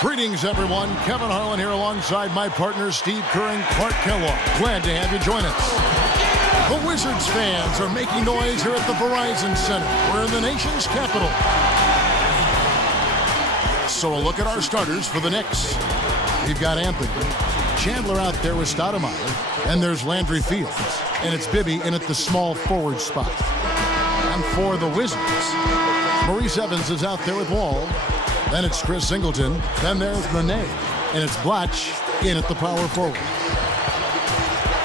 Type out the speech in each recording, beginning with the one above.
Greetings, everyone. Kevin Harlan here alongside my partner, Steve Kerr and Clark Kellogg. Glad to have you join us. The Wizards fans are making noise here at the Verizon Center. We're in the nation's capital. So a look at our starters for the Knicks. We've got Anthony. Chandler out there with Stoudemire. And there's Landry Fields. And it's Bibby in at the small forward spot. And for the Wizards, Maurice Evans is out there with Wall. Then it's Chris Singleton. Then there's Nene. And it's Blatch in at the power forward.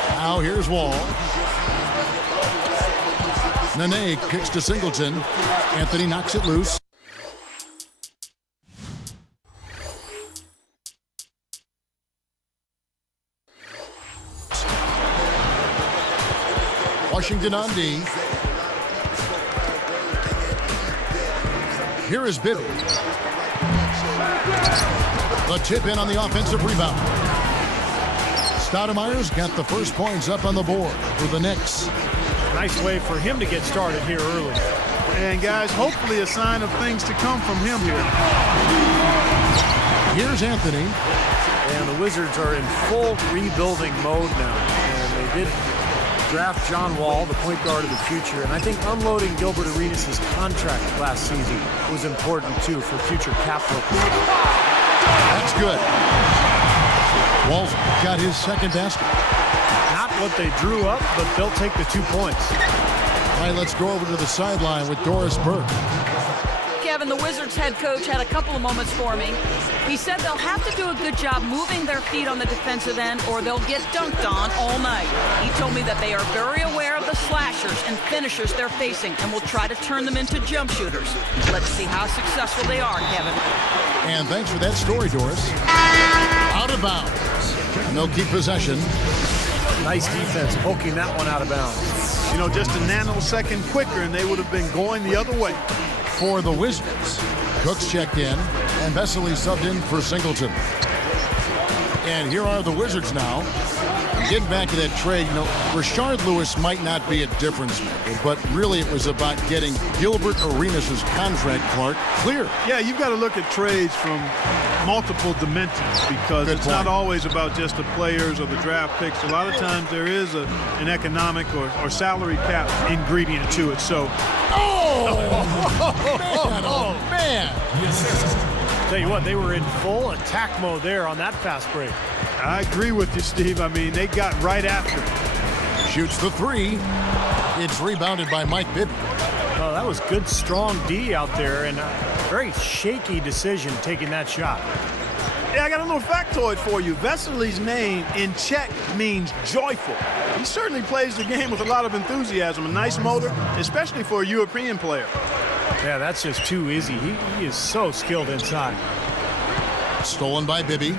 Now here's Wall. Nene kicks to Singleton. Anthony knocks it loose. Washington on D. Here is Bibby. The tip in on the offensive rebound. Stoudemire's got the first points up on the board for the Knicks. Nice way for him to get started here early. And guys, hopefully a sign of things to come from him here. Here's Anthony. And the Wizards are in full rebuilding mode now. And they did draft John Wall, the point guard of the future. And I think unloading Gilbert Arenas' contract last season was important, too, for future cap purposes. That's good. Wall's got his second basket. Not what they drew up, but they'll take the 2 points. All right, let's go over to the sideline with Doris Burke. Kevin, the Wizards head coach had a couple of moments for me. He said they'll have to do a good job moving their feet on the defensive end or they'll get dunked on all night. He told me that they are very aware of the slashers and finishers they're facing and will try to turn them into jump shooters. Let's see how successful they are, Kevin. And thanks for that story, Doris. Out of bounds. And they'll keep possession. Nice defense, poking that one out of bounds. You know, just a nanosecond quicker and they would have been going the other way. For the Wizards, Cooks checked in, and Vesely subbed in for Singleton. And here are the Wizards now. Getting back to that trade, you know, Rashard Lewis might not be a difference maker, but really it was about getting Gilbert Arenas' contract, Clark, clear. Yeah, you've got to look at trades from multiple dimensions because it's not always about just the players or the draft picks. A lot of times there is an economic or salary cap ingredient to it. So, man. Tell you what, they were in full attack mode there on that fast break. I agree with you, Steve. I mean, they got right after it. Shoots the three. It's rebounded by Mike Bibby. Oh, that was good, strong D out there, and a very shaky decision taking that shot. Yeah, I got a little factoid for you. Vesely's name in Czech means joyful. He certainly plays the game with a lot of enthusiasm, a nice motor, especially for a European player. Yeah, that's just too easy. He is so skilled inside. Stolen by Bibby.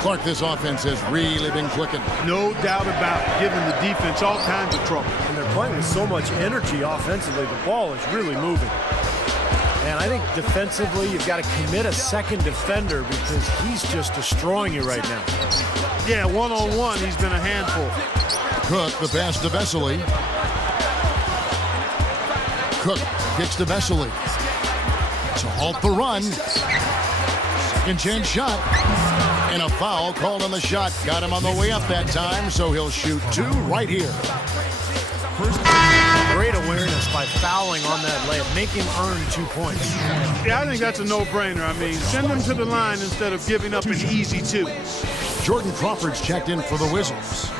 Clark, this offense has really been clicking. No doubt about it, giving the defense all kinds of trouble. And they're playing with so much energy offensively. The ball is really moving. And I think defensively, you've got to commit a second defender because he's just destroying you right now. Yeah, one-on-one, he's been a handful. Cook, the pass to Vesely. Cook kicks to Vesely. To halt the run. Second chance shot. And a foul called on the shot. Got him on the way up that time, so he'll shoot two right here. Great awareness by fouling on that layup. Make him earn 2 points. Yeah, I think that's a no-brainer. I mean, send him to the line instead of giving up an easy two. Jordan Crawford's checked in for the Wizards.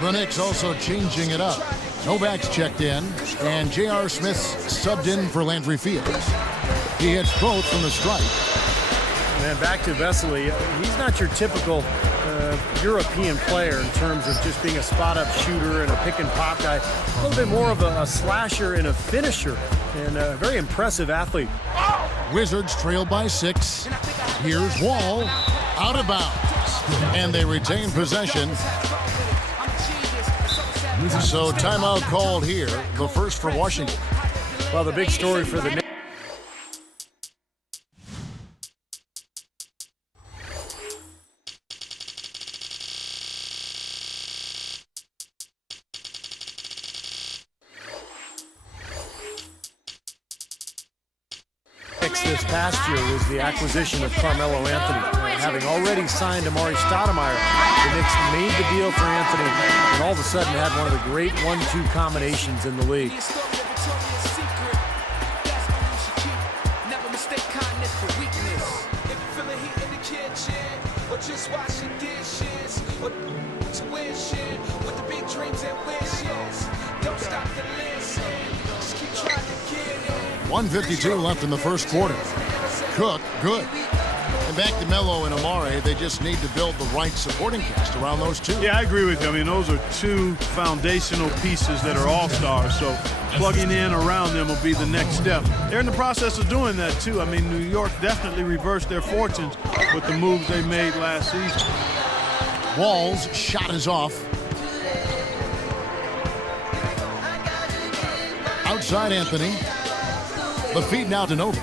The Knicks also changing it up. Novak's checked in, and J.R. Smith's subbed in for Landry Fields. He hits both from the stripe. And back to Vesely. He's not your typical European player in terms of just being a spot-up shooter and a pick-and-pop guy. A little bit more of a slasher and a finisher, and a very impressive athlete. Wizards trail by 6. Here's Wall, out of bounds, and they retain possession. So timeout called here, the first for Washington. Well, the big story for the Knicks. Knicks this past year was the acquisition of Carmelo Anthony. Having already signed Amari Stoudemire, the Knicks made the deal for Anthony and all of a sudden had one of the great 1-2 combinations in the league. Just washing dishes or tuition with the big dreams and wishes. Don't stop to listen. Just keep trying to get it. 1:52 left in the first quarter. Cook, good. And back to Melo and Amari, they just need to build the right supporting cast around those two. Yeah, I agree with you. I mean, those are two foundational pieces that are all-stars, so plugging in around them will be the next step. They're in the process of doing that, too. I mean, New York definitely reversed their fortunes with the moves they made last season. Wall's shot is off. Outside Anthony. The feed now to Nova.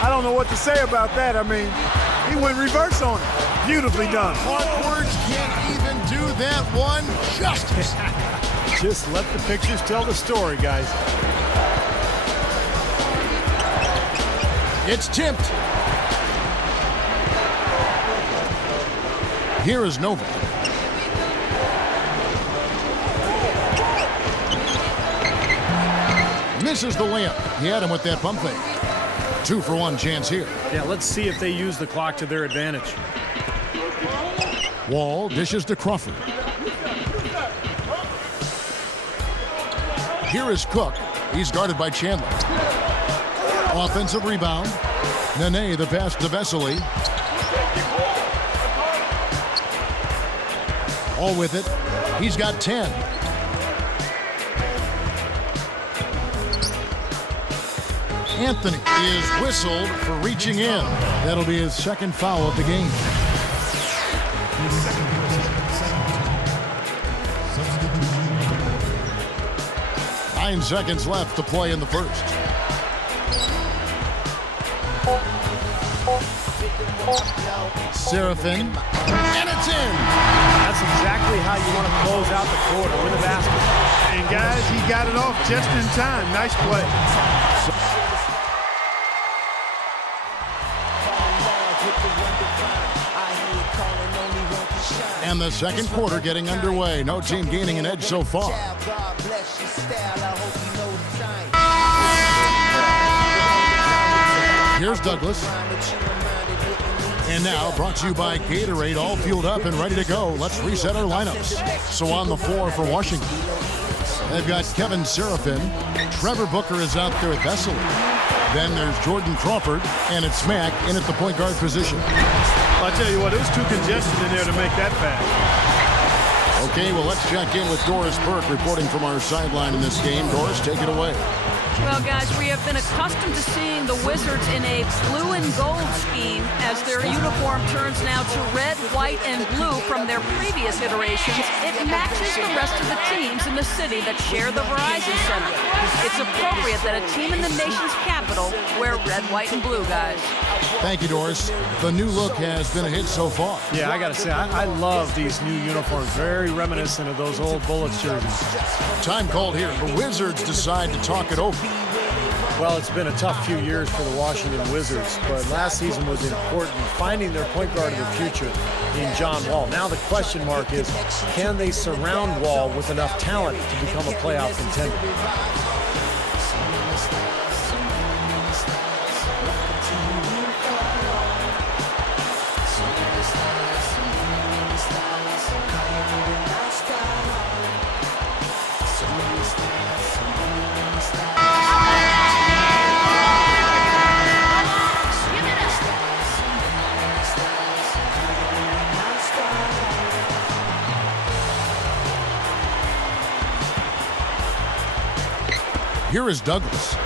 I don't know what to say about that. I mean, he went reverse on it. Beautifully done. Clark words can't even do that one justice. Just let the pictures tell the story, guys. It's tipped. Here is Nova. Misses the layup. He had him with that pump fake. 2-for-1 chance here. Yeah, let's see if they use the clock to their advantage. Wall dishes to Crawford. Here is Cook. He's guarded by Chandler. Offensive rebound. Nene the pass to Vesely. All with it. He's got 10. Anthony is whistled for reaching in. That'll be his second foul of the game. Nine seconds left to play in the first. Seraphin, and it's in. That's exactly how you want to close out the quarter with a basket. And guys, he got it off just in time. Nice play. And the second quarter getting underway. No team gaining an edge so far. Here's Douglas. And now, brought to you by Gatorade, all fueled up and ready to go. Let's reset our lineups. So on the floor for Washington, they've got Kevin Seraphin. Trevor Booker is out there at Vesely. Then there's Jordan Crawford, and it's Mack in at the point guard position. I'll tell you what, it was too congested in there to make that pass. Okay, well, let's check in with Doris Burke reporting from our sideline in this game. Doris, take it away. Well, guys, we have been accustomed to seeing the Wizards in a blue and gold scheme as their uniform turns now to red, white, and blue from their previous iterations. It matches the rest of the teams in the city that share the Verizon Center. It's appropriate that a team in the nation's capital wear red, white, and blue, guys. Thank you, Doris. The new look has been a hit so far. Yeah, I got to say, I love these new uniforms. Very reminiscent of those old Bullets jerseys. Time called here. The Wizards decide to talk it over. Well, it's been a tough few years for the Washington Wizards, but last season was important, finding their point guard of the future in John Wall. Now the question mark is, can they surround Wall with enough talent to become a playoff contender? Here is Douglas.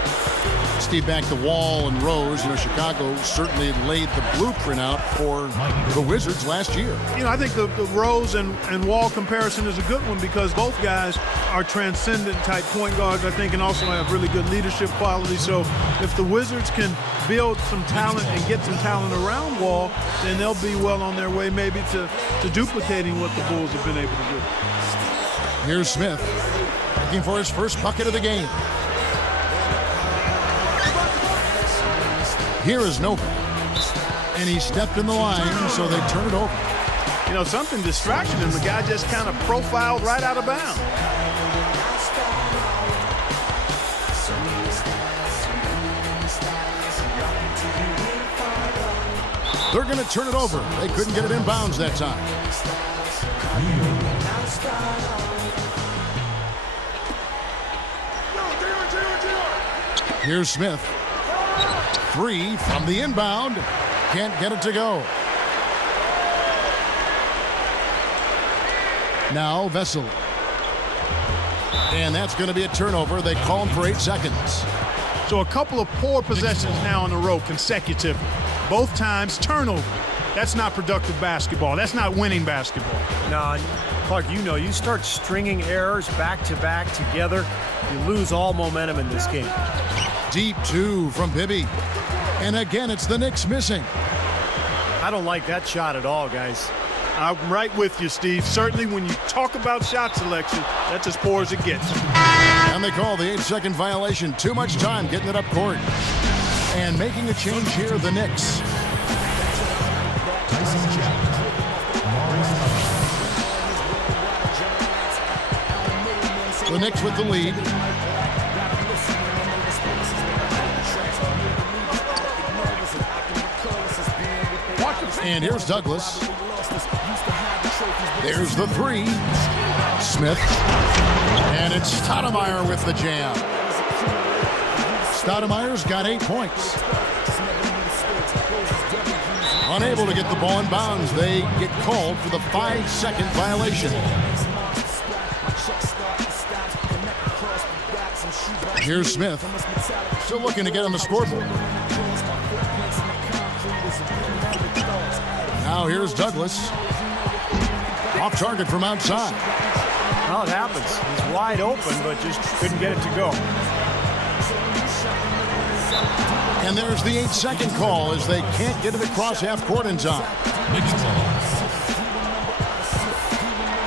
Steve, back to Wall and Rose. You know, Chicago certainly laid the blueprint out for the Wizards last year. You know, I think the Rose and Wall comparison is a good one because both guys are transcendent type point guards, I think, and also have really good leadership qualities. So if the Wizards can build some talent and get some talent around Wall, then they'll be well on their way maybe to duplicating what the Bulls have been able to do. Here's Smith looking for his first bucket of the game. Here is Novak, and he stepped in the line, so they turn it over. You know, something distracted him. The guy just kind of profiled right out of bounds. They're going to turn it over. They couldn't get it in bounds that time. Here's Smith. 3 from the inbound. Can't get it to go. Now Vesely. And that's going to be a turnover. They call him for 8 seconds. So a couple of poor possessions now in a row consecutively. Both times turnover. That's not productive basketball. That's not winning basketball. No, Clark, you know, you start stringing errors back to back together, you lose all momentum in this game. Deep 2 from Bibby. And again, it's the Knicks missing. I don't like that shot at all, guys. I'm right with you, Steve. Certainly when you talk about shot selection, that's as poor as it gets. And they call the 8-second violation. Too much time getting it up court. And making a change here, the Knicks. The Knicks with the lead. And here's Douglas. There's the 3. Smith. And it's Stoudemire with the jam. Stoudemire's got 8 points. Unable to get the ball in bounds. They get called for the 5-second violation. Here's Smith. Still looking to get on the scoreboard. Now here's Douglas. Off target from outside. Well, it happens. He's wide open, but just couldn't get it to go. And there's the 8-second call as they can't get it across half court in time.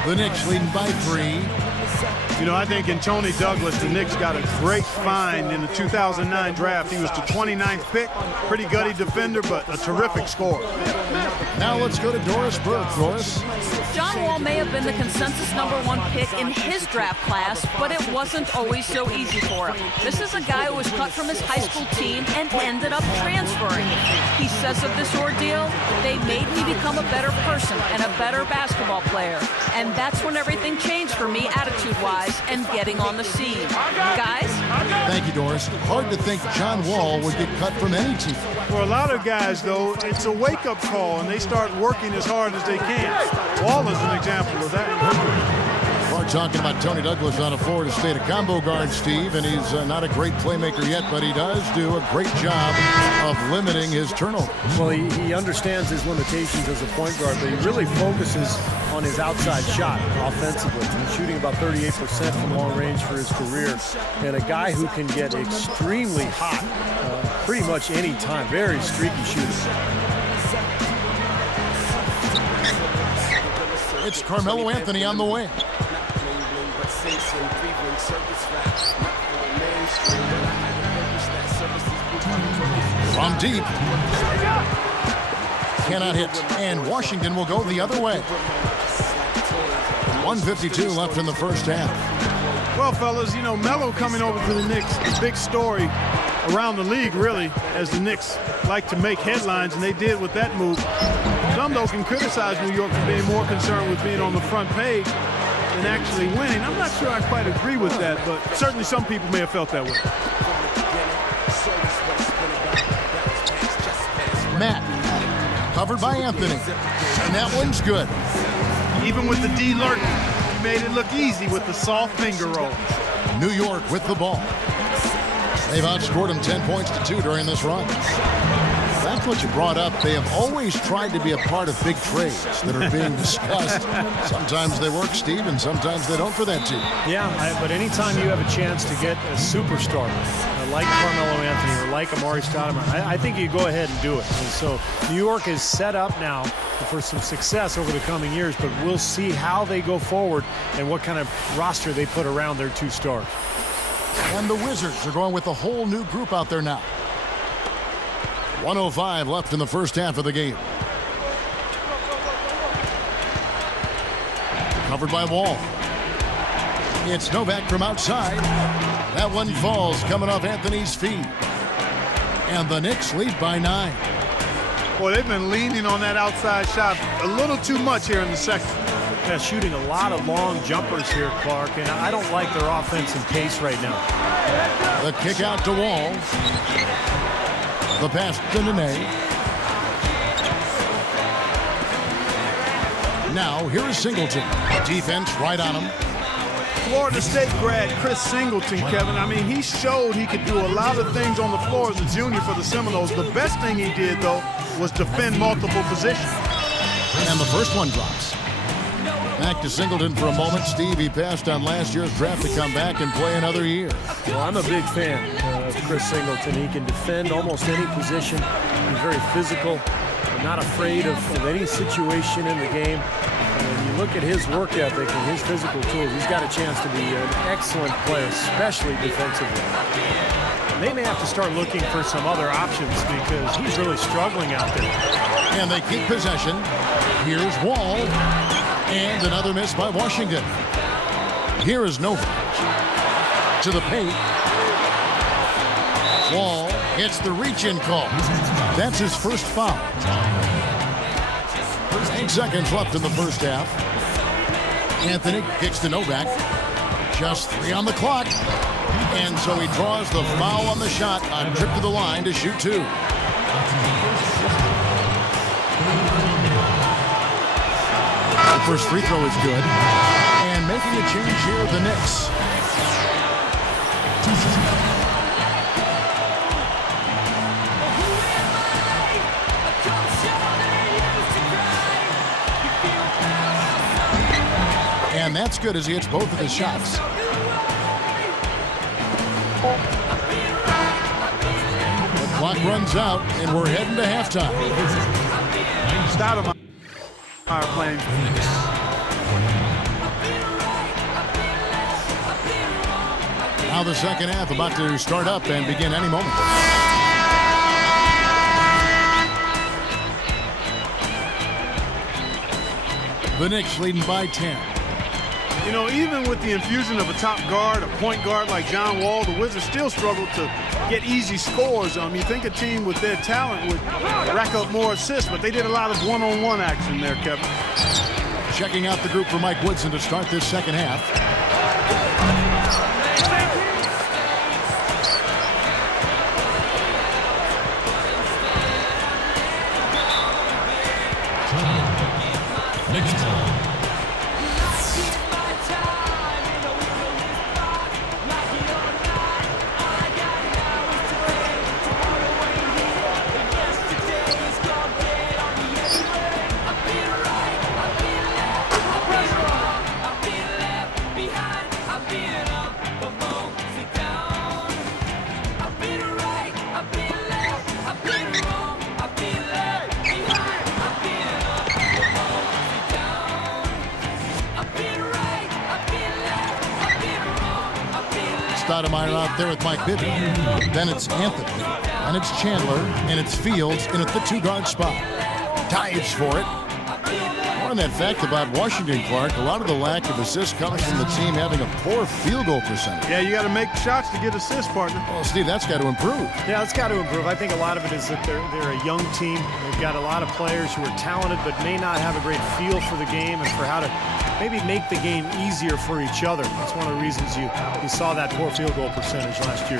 The Knicks leading by 3. You know, I think in Tony Douglas, the Knicks got a great find in the 2009 draft. He was the 29th pick, pretty gutty defender, but a terrific scorer. Now let's go to Doris Burke. Doris. John Wall may have been the consensus #1 pick in his draft class, but it wasn't always so easy for him. This is a guy who was cut from his high school team and ended up transferring. He says of this ordeal, they made me become a better person and a better basketball player. And that's when everything changed for me attitude-wise and getting on the scene. Guys? Thank you, Doris. Hard to think John Wall would get cut from any team. For a lot of guys, though, it's a wake-up call, and they start working as hard as they can. Wall is an example of that. We're talking about Tony Douglas on a Florida State, a combo guard, Steve, and he's not a great playmaker yet, but he does do a great job of limiting his turnover. Well, he understands his limitations as a point guard, but he really focuses on his outside shot offensively. He's shooting about 38% from long range for his career, and a guy who can get extremely hot pretty much any time. Very streaky shooter. It's Carmelo Anthony on the wing. From deep. Cannot hit. And Washington will go the other way. 1:52 left in the first half. Well, fellas, you know, Melo coming over to the Knicks, the big story around the league, really, as the Knicks like to make headlines, and they did with that move. Some, though, can criticize New York for being more concerned with being on the front page than actually winning. I'm not sure I quite agree with that, but certainly some people may have felt that way. Matt, covered by Anthony, and that one's good. Even with the D lurking, he made it look easy with the soft finger roll. New York with the ball. They've outscored them 10 points to 2 during this run. That's what you brought up. They have always tried to be a part of big trades that are being discussed. Sometimes they work, Steve, and sometimes they don't for that team. Yeah, but anytime you have a chance to get a superstar like Carmelo Anthony or like Amari Stoudemire, I think you go ahead and do it. And so New York is set up now for some success over the coming years, but we'll see how they go forward and what kind of roster they put around their 2 stars. And the Wizards are going with a whole new group out there now. 1:05 left in the first half of the game. Covered by Wall. It's Novak from outside. That one falls coming off Anthony's feet. And the Knicks lead by 9. Boy, they've been leaning on that outside shot a little too much here in the second. Yeah, shooting a lot of long jumpers here, Clark, and I don't like their offensive pace right now. The kick out to Wall. The pass to Nene. Now, here is Singleton. Defense right on him. Florida State grad Chris Singleton, Kevin. I mean, he showed he could do a lot of things on the floor as a junior for the Seminoles. The best thing he did, though, was defend multiple positions. And the first one drops. Back to Singleton for a moment. Steve, he passed on last year's draft to come back and play another year. Well, I'm a big fan of Chris Singleton. He can defend almost any position. He's very physical, not afraid of any situation in the game. When you look at his work ethic and his physical tools, he's got a chance to be an excellent player, especially defensively. They may have to start looking for some other options because he's really struggling out there. And they keep possession. Here's Wall. And another miss by Washington. Here is Novak. To the paint. Wall gets the reach-in call. That's his first foul. 8 seconds left in the first half. Anthony kicks to Novak. Just 3 on the clock. And so he draws the foul on the shot on trip to the line to shoot 2. The first free throw is good. And making a change here, the Knicks. And that's good as he hits both of his shots. The clock runs out, and we're heading to halftime. Stoudemire playing. Now the second half about to start up and begin any moment. The Knicks leading by 10. You know, even with the infusion of a top guard, a point guard like John Wall, the Wizards still struggle to get easy scores. You think a team with their talent would rack up more assists, but they did a lot of one-on-one action there, Kevin. Checking out the group for Mike Woodson to start this second half. Stoudemire out there with Mike Bibby. Then it's Anthony, and it's Chandler, and it's Fields in at the 2-guard spot. Dives for it. More on that fact about Washington, Clark. A lot of the lack of assists comes from the team having a poor field goal percentage. Yeah, you got to make shots to get assists, partner. Well, Steve, that's got to improve. Yeah, it's got to improve. I think a lot of it is that they're a young team. They've got a lot of players who are talented but may not have a great feel for the game and for how to maybe make the game easier for each other. That's one of the reasons you saw that poor field goal percentage last year.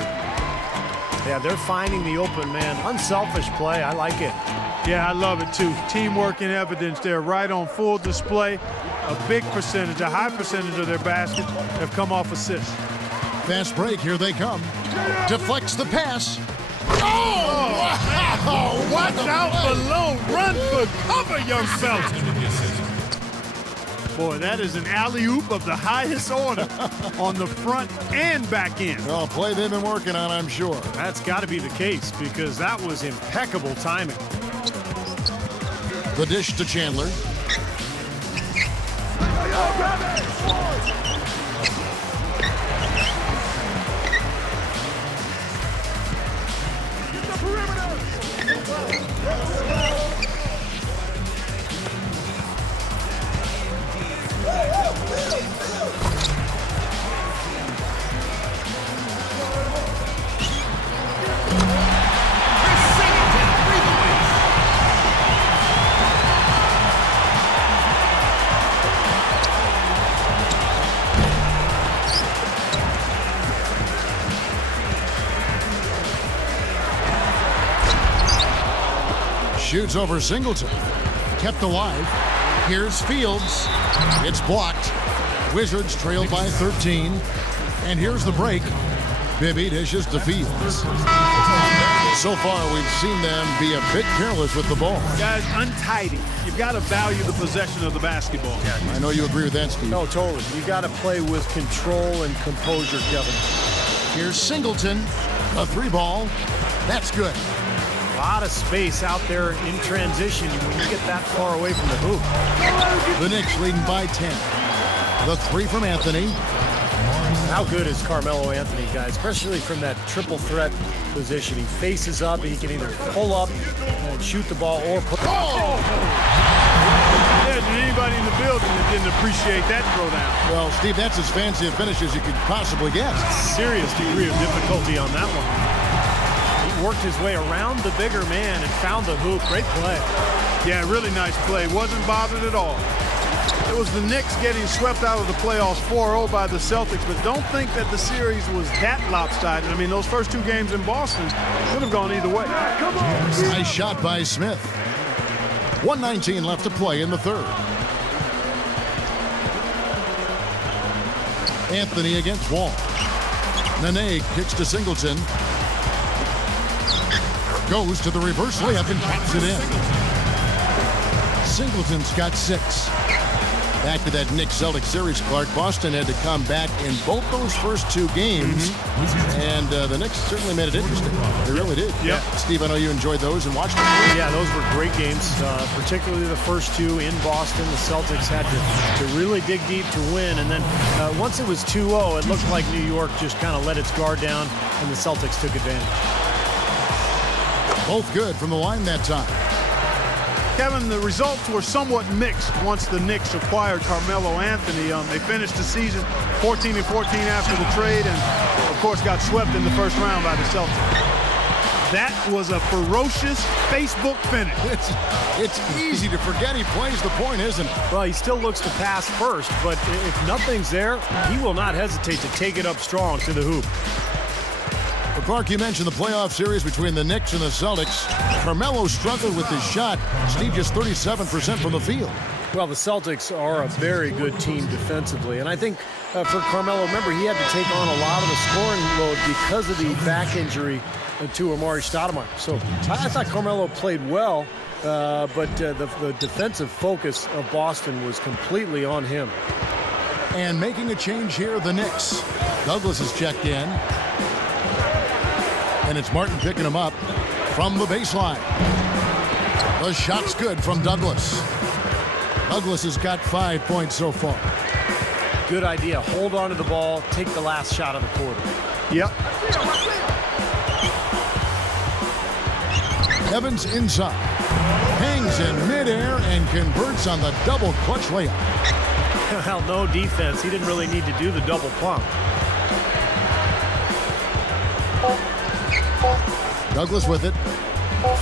Yeah, they're finding the open man. Unselfish play. I like it. Yeah, I love it too. Teamwork in evidence there, right on full display. A big percentage, a high percentage of their baskets have come off assists. Fast break, here they come. Deflects the pass. Oh, Watch out below. Run for cover, young fella. Boy, that is an alley-oop of the highest order on the front and back end. Well, play they've been working on, I'm sure. That's got to be the case because that was impeccable timing. The dish to Chandler. Shoots over Singleton. Kept alive. Here's Fields. It's blocked. Wizards trailed by 13. And here's the break. Bibby dishes to Fields. So far, we've seen them be a bit careless with the ball. Guys, untidy. You've got to value the possession of the basketball. I know you agree with that, Steve. No, totally. You got to play with control and composure, Kevin. Here's Singleton. A 3-ball. That's good. A lot of space out there in transition when you get that far away from the hoop. The Knicks leading by 10. The 3 from Anthony. How good is Carmelo Anthony, guys, especially from that triple threat position. He faces up, he can either pull up and shoot the ball or put. Oh! There isn't anybody in the building that didn't appreciate that throwdown. Well, Steve, that's as fancy a finish as you could possibly get. Serious degree of difficulty on that one. He worked his way around the bigger man and found the hoop. Great play. Yeah, really nice play. Wasn't bothered at all. It was the Knicks getting swept out of the playoffs 4-0 by the Celtics, but don't think that the series was that lopsided. I mean, those first 2 games in Boston could have gone either way. Nice shot by Smith. 1:19 left to play in the third. Anthony against Wall. Nene kicks to Singleton. Goes to the reverse layup and taps it in. Singleton's got 6. Back to that Knicks-Celtics series, Clark. Boston had to come back in both those first 2 games, and the Knicks certainly made it interesting. They really did. Yeah. Steve, I know you enjoyed those and watched them. Yeah, those were great games, particularly the first 2 in Boston. The Celtics had to really dig deep to win, and then once it was 2-0, it looked like New York just kind of let its guard down, and the Celtics took advantage. Both good from the line that time. Kevin, the results were somewhat mixed once the Knicks acquired Carmelo Anthony. They finished the season 14-14 after the trade and, of course, got swept in the first round by the Celtics. That was a ferocious Facebook finish. It's easy to forget he plays the point, isn't it? Well, he still looks to pass first, but if nothing's there, he will not hesitate to take it up strong to the hoop. Well, Clark, you mentioned the playoff series between the Knicks and the Celtics. Carmelo struggled with his shot. Steve, just 37% from the field. Well, the Celtics are a very good team defensively, and I think for Carmelo, remember, he had to take on a lot of the scoring load because of the back injury to Amari Stoudemire. So I thought Carmelo played well, but the defensive focus of Boston was completely on him. And making a change here, the Knicks. Douglas is checked in. And it's Martin picking him up from the baseline. The shot's good from Douglas. Douglas has got 5 points so far. Good idea. Hold on to the ball. Take the last shot of the quarter. Yep. Evans inside. Hangs in midair and converts on the double clutch layup. Well, no defense. He didn't really need to do the double pump. Douglas with it.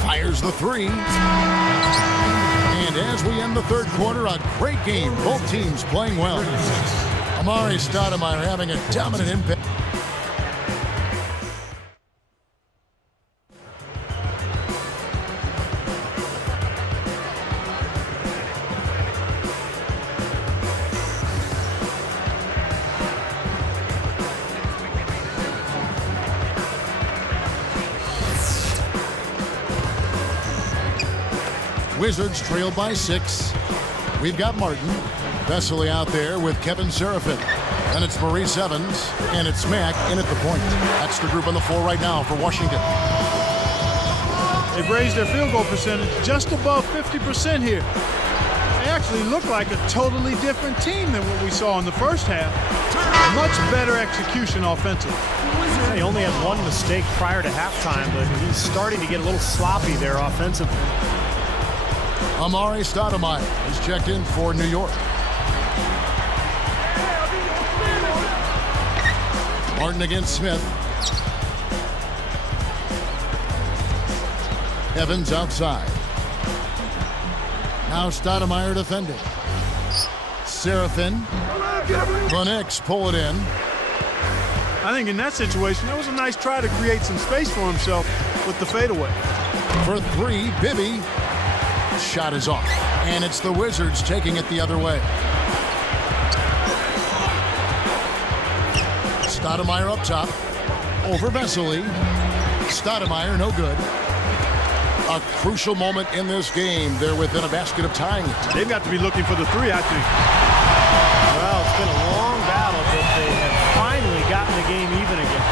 Fires the 3. And as we end the third quarter, a great game. Both teams playing well. Amari Stoudemire having a dominant impact. Wizards trail by 6. We've got Martin. Vesely out there with Kevin Seraphin. And it's Maurice Evans, and it's Mack in at the point. That's the group on the floor right now for Washington. They've raised their field goal percentage just above 50% here. They actually look like a totally different team than what we saw in the first half. Much better execution offensively. He only had one mistake prior to halftime, but he's starting to get a little sloppy there offensively. Amari Stoudemire is checked in for New York. Martin against Smith. Evans outside. Now Stoudemire defending. Seraphin. The Knicks pull it in. I think in that situation, that was a nice try to create some space for himself with the fadeaway. For 3, Bibby. Shot is off. And it's the Wizards taking it the other way. Stoudemire up top. Over Vesely. Stoudemire no good. A crucial moment in this game. They're within a basket of tying it. They've got to be looking for the 3, I think. Well, it's been a long battle, but they have finally gotten the game even again.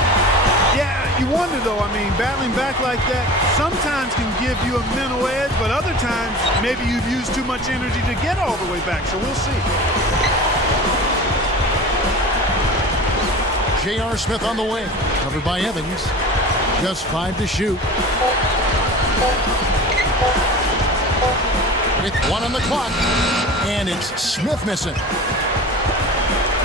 Yeah, you wonder though, I mean, battling back like that sometimes can give you a mental edge, but other times maybe you've used too much energy to get all the way back, so we'll see. J.R. Smith on the wing, covered by Evans. Just 5 to shoot. With 1 on the clock, and it's Smith missing.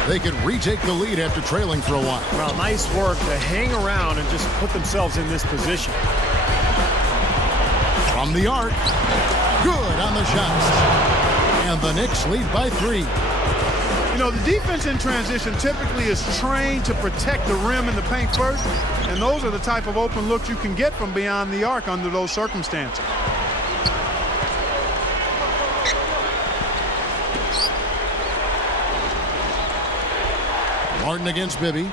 They could retake the lead after trailing for a while. Well, nice work to hang around and just put themselves in this position. From the arc, good on the shots. And the Knicks lead by 3. You know, the defense in transition typically is trained to protect the rim and the paint first, and those are the type of open looks you can get from beyond the arc under those circumstances. Martin against Bibby.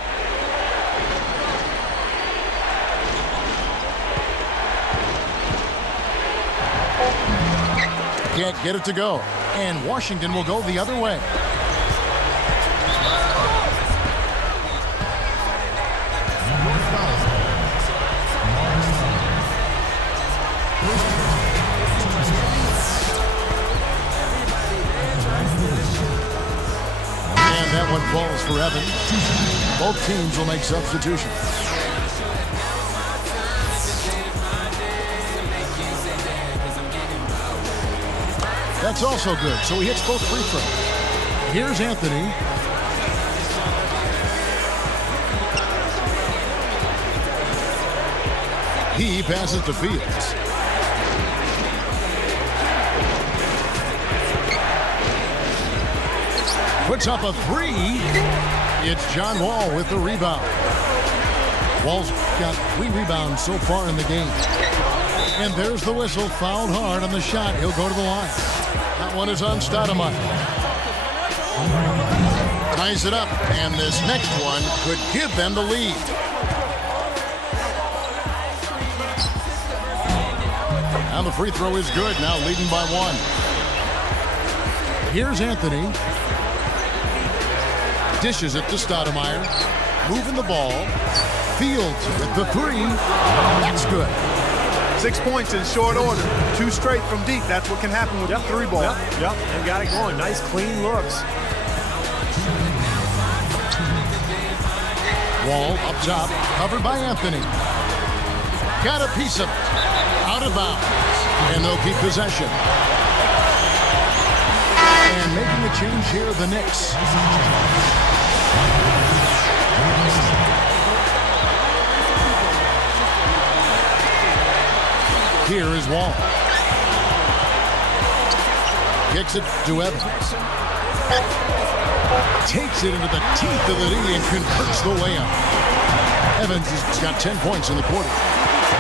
Can't get it to go. And Washington will go the other way. That one falls for Evans. Both teams will make substitutions. That's also good, so he hits both free throws. Here's Anthony. He passes to Fields. Puts up a 3. It's John Wall with the rebound. Wall's got 3 rebounds so far in the game. And there's the whistle. Fouled hard on the shot. He'll go to the line. That one is on Stoudemire. Ties it up, and this next one could give them the lead. And the free throw is good. Now leading by 1. Here's Anthony. Dishes it to Stoudemire. Moving the ball. Fields with the 3. That's good. 6 points in short order. 2 straight from deep. That's what can happen with the 3 ball. Yep, and got it going. Nice, clean looks. Wall up top, covered by Anthony. Got a piece of it. Out of bounds. And they'll keep possession. And making a change here, the Knicks. Here is Wall. Kicks it to Evans. Takes it into the teeth of the D and converts the layup. Evans has got 10 points in the quarter.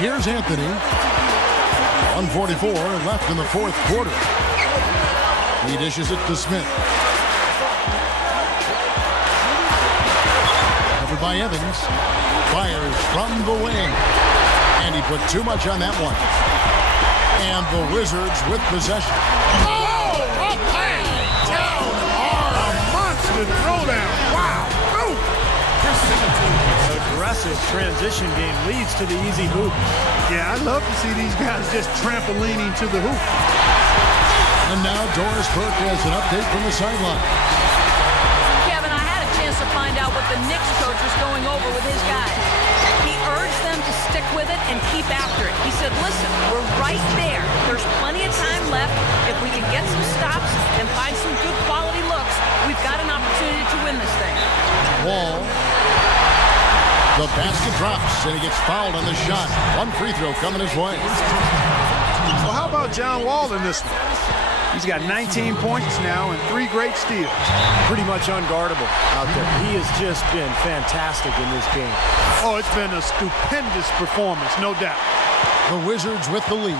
Here's Anthony. 1:44 left in the 4th quarter. He dishes it to Smith. Covered by Evans. Fires from the wing. And he put too much on that one. And the Wizards with possession. Oh, a pass down hard. A monster throwdown. Wow. Boom. Aggressive transition game leads to the easy hoop. Yeah, I'd love to see these guys just trampolining to the hoop. And now Doris Burke has an update from the sideline. Kevin, I had a chance to find out what the Knicks coach was going over with his guys. He urged them to stick with it and keep after it. He said, listen, we're right there. There's plenty of time left. If we can get some stops and find some good quality looks, we've got an opportunity to win this thing. Wall. The basket drops, and he gets fouled on the shot. One free throw coming his way. Well, how about John Wall in this one? He's got 19 points now and 3 great steals. Pretty much unguardable out there. He has just been fantastic in this game. Oh, it's been a stupendous performance, no doubt. The Wizards with the lead.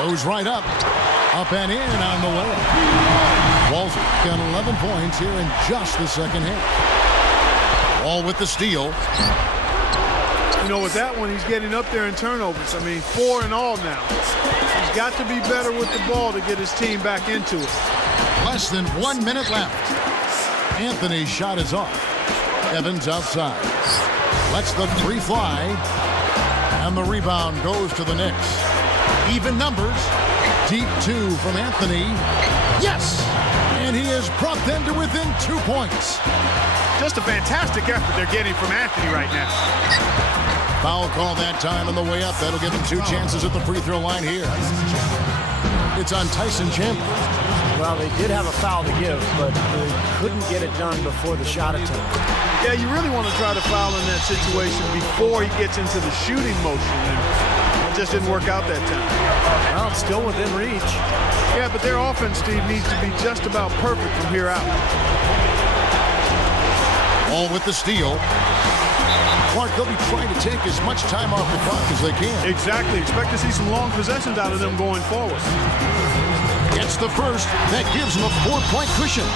Goes right up. Up and in on the way. Wall's got 11 points here in just the second half. Wall with the steal. You know, with that one, he's getting up there in turnovers. I mean, 4 in all now. He's got to be better with the ball to get his team back into it. Less than 1 minute left. Anthony's shot is off. Evans outside. Lets the three fly. And the rebound goes to the Knicks. Even numbers. Deep 2 from Anthony. Yes! And he has brought them to within 2 points. Just a fantastic effort they're getting from Anthony right now. Foul call that time on the way up. That'll give him 2 chances at the free throw line here. It's on Tyson Chandler. Well, they did have a foul to give, but they couldn't get it done before the shot attempt. Yeah, you really want to try to foul in that situation before he gets into the shooting motion. And it just didn't work out that time. Well, it's still within reach. Yeah, but their offense, Steve, needs to be just about perfect from here out. All with the steal. Clark, they'll be trying to take as much time off the clock as they can. Exactly. Expect to see some long possessions out of them going forward. Gets the first. That gives him a 4-point cushion.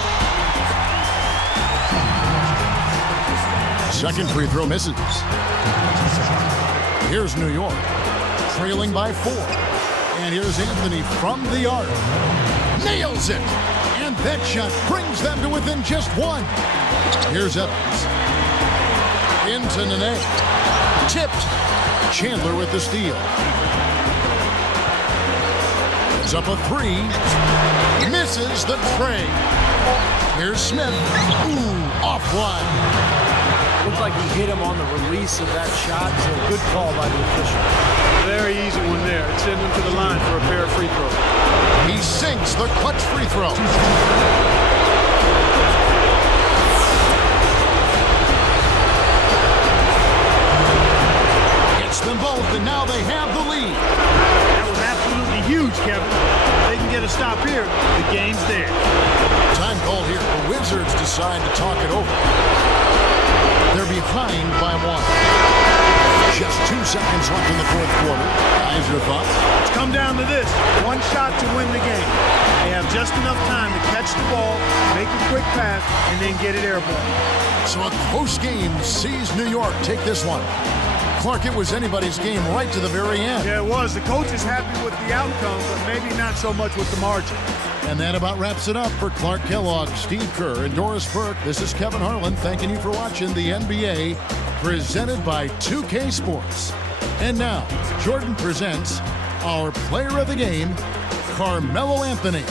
Second free throw misses. Here's New York, trailing by 4. And here's Anthony from the arc. Nails it! And that shot brings them to within just 1. Here's Evans. Into Nene. Tipped. Chandler with the steal. It's up a 3. Misses the tray. Here's Smith. Ooh, offline. Looked like he hit him on the release of that shot, so good call by the official. Very easy one there. Send him to the line for a pair of free throws. He sinks the clutch free throw. Hits them both, and now they have the lead. That was absolutely huge, Kevin. They can get a stop here. The game's there. Time called here. The Wizards decide to talk it over. They're behind by 1. Just 2 seconds left in the fourth quarter. Guys, your thoughts? It's come down to this. 1 shot to win the game. They have just enough time to catch the ball, make a quick pass, and then get it airborne. So a close game sees New York take this one. Clark, it was anybody's game right to the very end. Yeah, it was. The coach is happy with the outcome, but maybe not so much with the margin. And that about wraps it up for Clark Kellogg, Steve Kerr, and Doris Burke. This is Kevin Harlan thanking you for watching the NBA, presented by 2K Sports. And now, Jordan presents our player of the game, Carmelo Anthony.